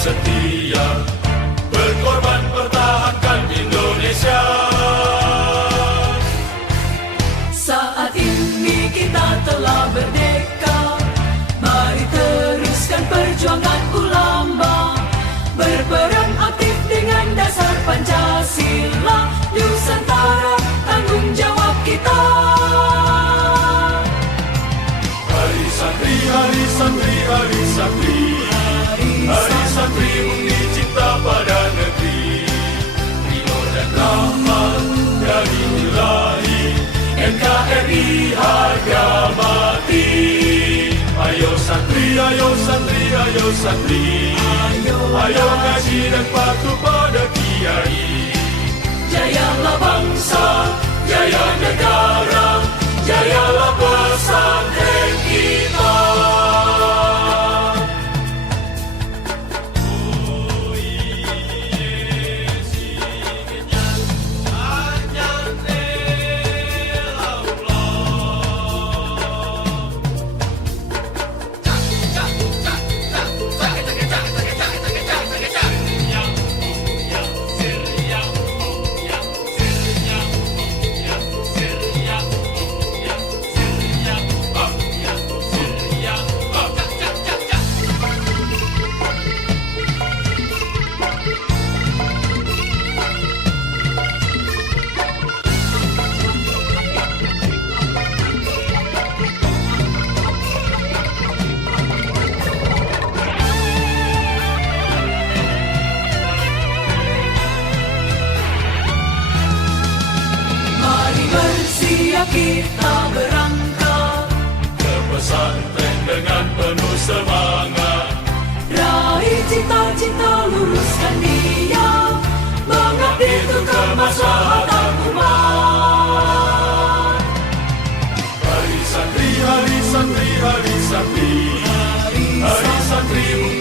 setia, berkorban pertahankan Indonesia. Saat ini kita telah merdeka, mari teruskan perjuangan ulama, berperan aktif dengan dasar Pancasila, Nusantara tanggung jawab kita. Hari santri, hari santri, hari santri, hari santri undi cinta pada negeri, ridho dan rahmat dari Ilahi, NKRI harga mati. Ayo santri, ayo santri, ayo santri, ayo ngaji dan patuh pada kiai. Jayalah bangsa, Jaya negara, jayalah pesantren kita. kita berangkat ke pesantren dengan penuh semangat. Raih cita-cita, luruskan niat, mengabdi untuk kemaslahatan umat. Hari santri, hari santri, hari santri, hari santri.